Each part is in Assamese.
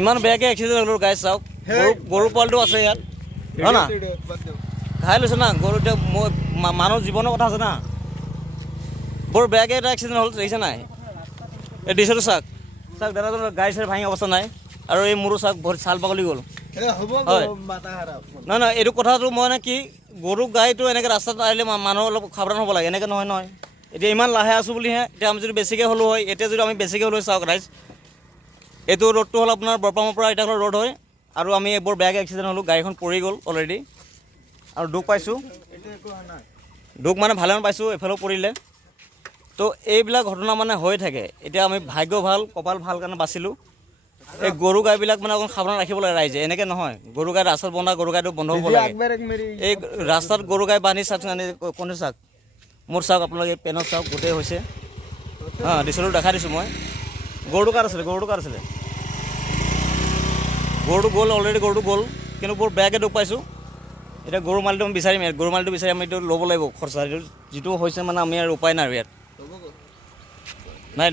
ইমান বেয়াকৈ এক্সিডেণ্ট হ'ল গাই চাওক গৰু পোৱালিটো আছে ইয়াত হয় না খাই লৈছে না গৰু এতিয়া মানুহৰ জীৱনৰ কথা আছে না বৰ বেয়াকৈ এটা এক্সিডেণ্ট হ'ল দেখিছে নাই এই দৃশ্যটো চাওক চাওক দাদাজনৰ গাড়ী চাড়ী ভাঙি অৱস্থা নাই আৰু এই মোৰো চাওক বহুত ছাল পাগলি গ'ল হয় নহয় নহয় এইটো কথাটো মই মানে কি গৰু গাড়ীটো এনেকৈ ৰাস্তাত আহিলে মানুহ অলপ সাৱধান হ'ব লাগে এনেকৈ নহয় নহয় এতিয়া ইমান লাহে আছোঁ বুলিহে এতিয়া আমি যদি বেছিকৈ হ'লোঁ হয় এতিয়া যদি আমি বেছিকৈ হ'লোঁ চাওক ৰাইজ এইটো ৰোডটো হ'ল আপোনাৰ বৰপামৰ পৰা এতিয়া ৰোড হয় আৰু আমি বৰ বেয়াকৈ এক্সিডেণ্ট হ'লোঁ গাড়ীখন পৰি গ'ল অলৰেডি আৰু দুখ পাইছোঁ দুখ মানে ভালেমান পাইছোঁ এফালেও পৰিলে তো এইবিলাক ঘটনা মানে হৈ থাকে এতিয়া আমি ভাগ্য ভাল কপাল ভাল কাৰণে বাচিলোঁ এই গৰু গাইবিলাক মানে অকণ সাৱধান ৰাখিব লাগে ৰাইজে এনেকৈ নহয় গৰু গাই ৰাস্তাত বন্ধা গৰু গাইটো বন্ধ হ'ব লাগে এই ৰাস্তাত গৰু গাই বান্ধি চাওক কোনে চাওক মোৰ চাওক আপোনালোকে এই পেনত চাওক গোটেই হৈছে দৃশ্যটো দেখাই দিছোঁ মই গৰুটো কাৰ আছিলে গৰুটো গ'ল অলৰেডি গৰুটো গ'ল কিন্তু বৰ বেয়াকৈ দুখ পাইছোঁ এতিয়া গৰু মালিটো আমি বিচাৰিম ইয়াত গৰু মালিটো বিচাৰি আমি এইটো ল'ব লাগিব খৰচা যিটো হৈছে মানে আমি আৰু উপায় নাই আৰু ইয়াত নাই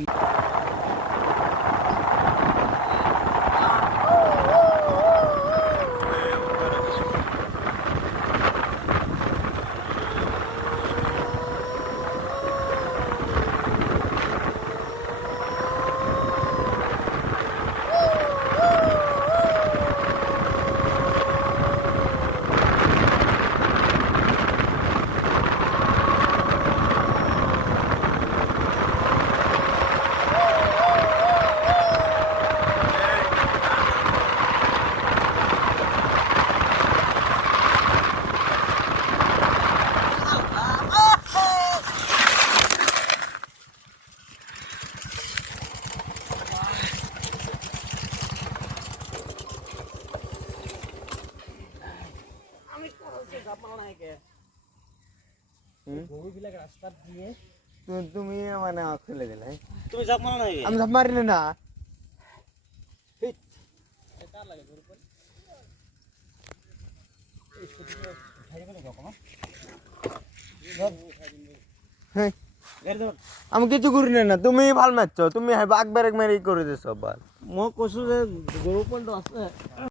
তুমি মানে ফেলে দিলে তুমি জাপ মাৰা নাই আমি জাপ মারিলে না আমি কিছু করি না তুমি ভাল মারছো তুমি বাঘ বেরেক মেরে করে দিছো মই কৈছোঁ যে গৰু পোৱালিটো আছে